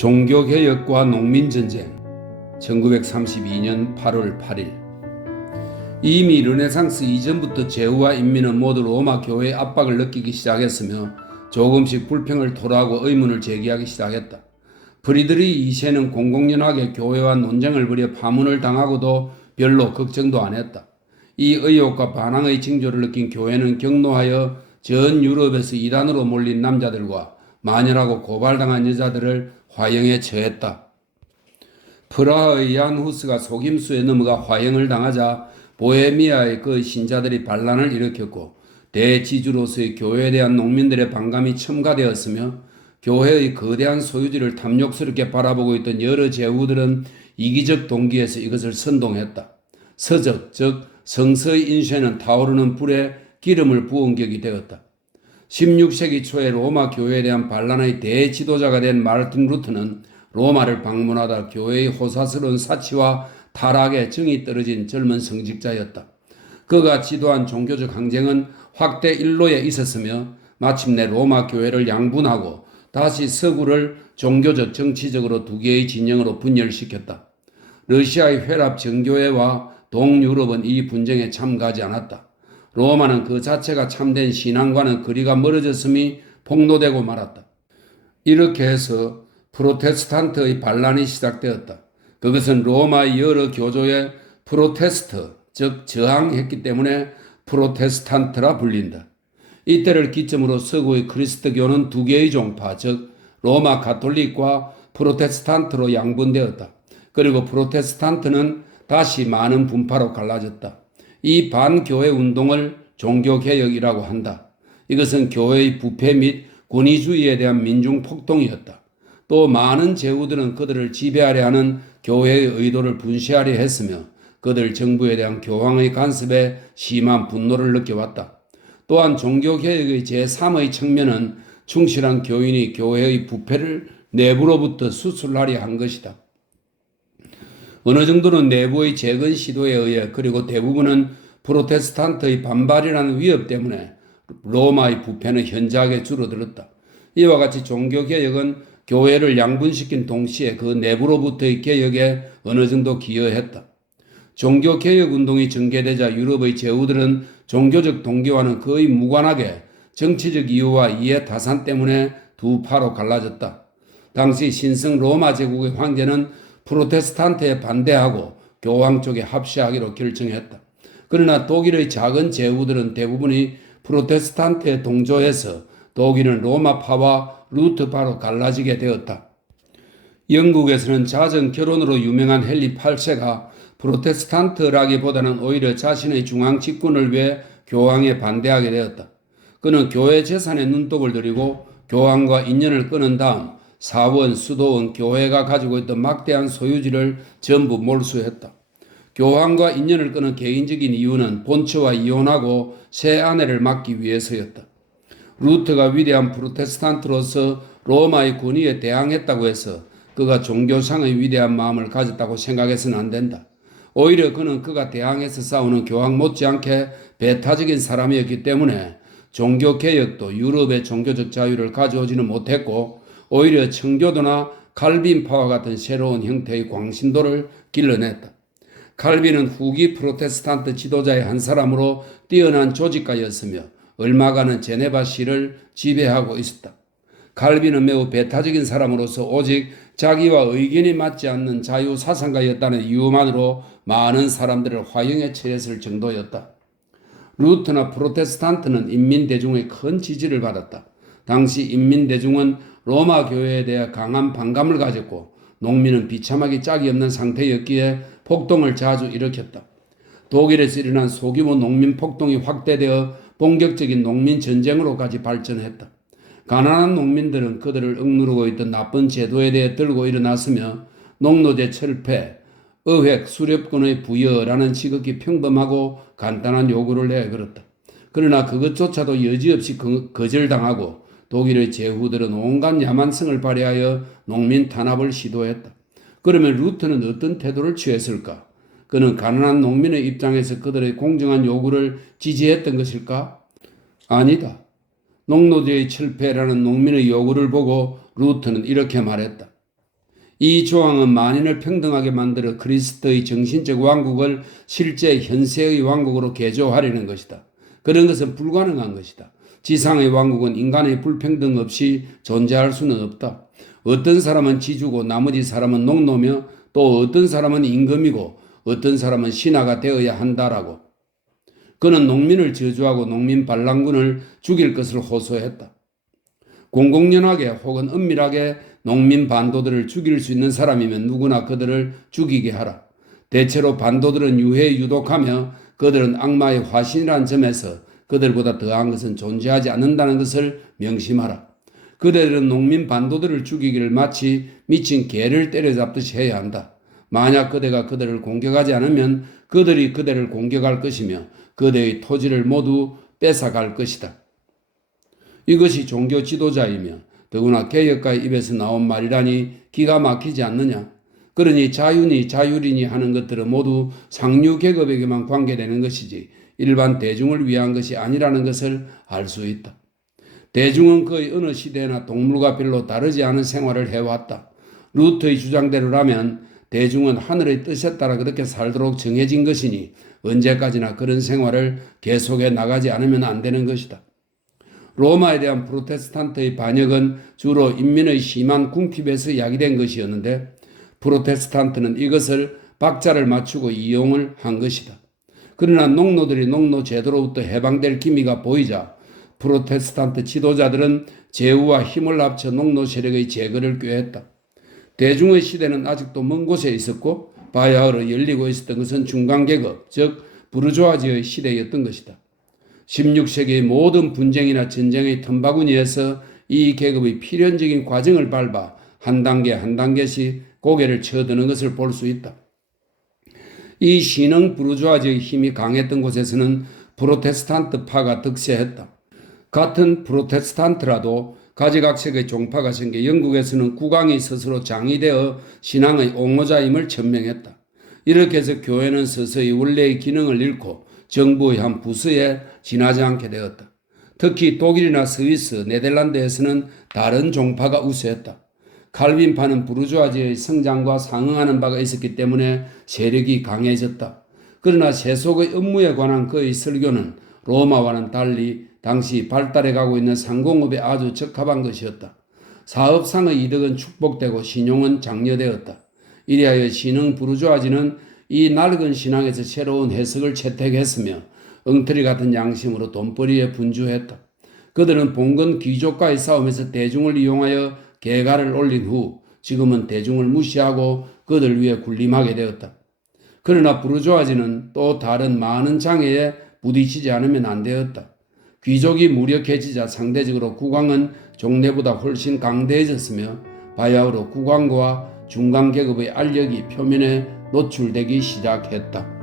종교개혁과 농민전쟁 1932년 8월 8일 이미 르네상스 이전부터 제후와 인민은 모두 로마 교회의 압박을 느끼기 시작했으며 조금씩 불평을 토로하고 의문을 제기하기 시작했다. 프리드리히 2세는 공공연하게 교회와 논쟁을 벌여 파문을 당하고도 별로 걱정도 안 했다. 이 의혹과 반항의 징조를 느낀 교회는 경로하여 전 유럽에서 이단으로 몰린 남자들과 만연하고 고발당한 여자들을 화형에 처했다. 프라하의 얀 후스가 속임수에 넘어가 화형을 당하자 보헤미아의 그 신자들이 반란을 일으켰고 대지주로서의 교회에 대한 농민들의 반감이 첨가되었으며 교회의 거대한 소유지를 탐욕스럽게 바라보고 있던 여러 제후들은 이기적 동기에서 이것을 선동했다. 서적, 즉 성서의 인쇄는 타오르는 불에 기름을 부은 격이 되었다. 16세기 초에 로마 교회에 대한 반란의 대지도자가 된 마르틴 루터는 로마를 방문하다 교회의 호사스러운 사치와 타락에 정이 떨어진 젊은 성직자였다. 그가 지도한 종교적 항쟁은 확대 일로에 있었으며 마침내 로마 교회를 양분하고 다시 서구를 종교적 정치적으로 두 개의 진영으로 분열시켰다. 러시아의 회랍 정교회와 동유럽은 이 분쟁에 참가하지 않았다. 로마는 그 자체가 참된 신앙과는 거리가 멀어졌음이 폭로되고 말았다. 이렇게 해서 프로테스탄트의 반란이 시작되었다. 그것은 로마의 여러 교조에 프로테스트, 즉 저항했기 때문에 프로테스탄트라 불린다. 이때를 기점으로 서구의 그리스도교는 두 개의 종파, 즉 로마 가톨릭과 프로테스탄트로 양분되었다. 그리고 프로테스탄트는 다시 많은 분파로 갈라졌다. 이 반교회 운동을 종교개혁이라고 한다. 이것은 교회의 부패 및 권위주의에 대한 민중폭동이었다. 또 많은 제후들은 그들을 지배하려 하는 교회의 의도를 분쇄하려 했으며 그들 정부에 대한 교황의 간섭에 심한 분노를 느껴왔다. 또한 종교개혁의 제3의 측면은 충실한 교인이 교회의 부패를 내부로부터 수술하려 한 것이다. 어느 정도는 내부의 재건 시도에 의해 그리고 대부분은 프로테스탄트의 반발이라는 위협 때문에 로마의 부패는 현저하게 줄어들었다. 이와 같이 종교개혁은 교회를 양분시킨 동시에 그 내부로부터의 개혁에 어느 정도 기여했다. 종교개혁 운동이 전개되자 유럽의 제후들은 종교적 동기와는 거의 무관하게 정치적 이유와 이해 타산 때문에 두 파로 갈라졌다. 당시 신성 로마 제국의 황제는 프로테스탄트에 반대하고 교황 쪽에 합시하기로 결정했다. 그러나 독일의 작은 제후들은 대부분이 프로테스탄트에 동조해서 독일은 로마파와 루터파로 갈라지게 되었다. 영국에서는 잦은 결혼으로 유명한 헨리 8세가 프로테스탄트라기보다는 오히려 자신의 중앙 집권을 위해 교황에 반대하게 되었다. 그는 교회 재산에 눈독을 들이고 교황과 인연을 끊은 다음 사원, 수도원, 교회가 가지고 있던 막대한 소유지를 전부 몰수했다. 교황과 인연을 끊은 개인적인 이유는 본처와 이혼하고 새 아내를 맡기 위해서였다. 루터가 위대한 프로테스탄트로서 로마의 권위에 대항했다고 해서 그가 종교상의 위대한 마음을 가졌다고 생각해서는 안 된다. 오히려 그는 그가 대항해서 싸우는 교황 못지않게 배타적인 사람이었기 때문에 종교개혁도 유럽의 종교적 자유를 가져오지는 못했고 오히려 청교도나 칼빈파와 같은 새로운 형태의 광신도를 길러냈다. 칼빈은 후기 프로테스탄트 지도자의 한 사람으로 뛰어난 조직가였으며 얼마간은 제네바시를 지배하고 있었다. 칼빈은 매우 배타적인 사람으로서 오직 자기와 의견이 맞지 않는 자유사상가였다는 이유만으로 많은 사람들을 화형에 처했을 정도였다. 루터나 프로테스탄트는 인민대중의 큰 지지를 받았다. 당시 인민대중은 로마 교회에 대해 강한 반감을 가졌고 농민은 비참하기 짝이 없는 상태였기에 폭동을 자주 일으켰다. 독일에서 일어난 소규모 농민 폭동이 확대되어 본격적인 농민 전쟁으로까지 발전했다. 가난한 농민들은 그들을 억누르고 있던 나쁜 제도에 대해 들고 일어났으며 농노제 철폐, 의획, 수렵권의 부여라는 지극히 평범하고 간단한 요구를 내걸었다. 그러나 그것조차도 여지없이 거절당하고 독일의 제후들은 온갖 야만성을 발휘하여 농민 탄압을 시도했다. 그러면 루터는 어떤 태도를 취했을까? 그는 가난한 농민의 입장에서 그들의 공정한 요구를 지지했던 것일까? 아니다. 농노제의 철폐라는 농민의 요구를 보고 루터는 이렇게 말했다. 이 조항은 만인을 평등하게 만들어 그리스도의 정신적 왕국을 실제 현세의 왕국으로 개조하려는 것이다. 그런 것은 불가능한 것이다. 지상의 왕국은 인간의 불평등 없이 존재할 수는 없다. 어떤 사람은 지주고 나머지 사람은 농노며 또 어떤 사람은 임금이고 어떤 사람은 신하가 되어야 한다라고. 그는 농민을 저주하고 농민 반란군을 죽일 것을 호소했다. 공공연하게 혹은 은밀하게 농민 반도들을 죽일 수 있는 사람이면 누구나 그들을 죽이게 하라. 대체로 반도들은 유해에 유독하며 그들은 악마의 화신이라는 점에서 그들보다 더한 것은 존재하지 않는다는 것을 명심하라. 그들은 농민 반도들을 죽이기를 마치 미친 개를 때려잡듯이 해야 한다. 만약 그대가 그들을 공격하지 않으면 그들이 그대를 공격할 것이며 그대의 토지를 모두 뺏어갈 것이다. 이것이 종교 지도자이며 더구나 개혁가의 입에서 나온 말이라니 기가 막히지 않느냐. 그러니 자유니 자율이니 하는 것들은 모두 상류 계급에게만 관계되는 것이지 일반 대중을 위한 것이 아니라는 것을 알 수 있다. 대중은 거의 어느 시대나 동물과 별로 다르지 않은 생활을 해왔다. 루터의 주장대로라면 대중은 하늘의 뜻에 따라 그렇게 살도록 정해진 것이니 언제까지나 그런 생활을 계속해 나가지 않으면 안 되는 것이다. 로마에 대한 프로테스탄트의 반역은 주로 인민의 심한 궁핍에서 야기된 것이었는데 프로테스탄트는 이것을 박자를 맞추고 이용을 한 것이다. 그러나 농노들이 농노 제도로부터 해방될 기미가 보이자 프로테스탄트 지도자들은 제후와 힘을 합쳐 농노 세력의 제거를 꾀했다. 대중의 시대는 아직도 먼 곳에 있었고 바야흐로 열리고 있었던 것은 중간계급, 즉 부르주아지의 시대였던 것이다. 16세기의 모든 분쟁이나 전쟁의 틈바구니에서 이 계급의 필연적인 과정을 밟아 한 단계 한 단계씩 고개를 쳐드는 것을 볼 수 있다. 이 신흥 부르주아지의 힘이 강했던 곳에서는 프로테스탄트파가 득세했다. 같은 프로테스탄트라도 가지각색의 종파가 생겨 영국에서는 국왕이 스스로 장이 되어 신앙의 옹호자임을 천명했다. 이렇게 해서 교회는 서서히 원래의 기능을 잃고 정부의 한 부서에 지나지 않게 되었다. 특히 독일이나 스위스, 네덜란드에서는 다른 종파가 우세했다. 칼빈파는 부르주아지의 성장과 상응하는 바가 있었기 때문에 세력이 강해졌다. 그러나 세속의 업무에 관한 그의 설교는 로마와는 달리 당시 발달해 가고 있는 상공업에 아주 적합한 것이었다. 사업상의 이득은 축복되고 신용은 장려되었다. 이리하여 신흥 부르주아지는 이 낡은 신앙에서 새로운 해석을 채택했으며 엉터리 같은 양심으로 돈벌이에 분주했다. 그들은 봉건 귀족과의 싸움에서 대중을 이용하여 계가를 올린 후 지금은 대중을 무시하고 그들 위에 군림하게 되었다. 그러나 부르주아지는 또 다른 많은 장애에 부딪히지 않으면 안 되었다. 귀족이 무력해지자 상대적으로 국왕은 종래보다 훨씬 강대해졌으며 바야흐로 국왕과 중간계급의 알력이 표면에 노출되기 시작했다.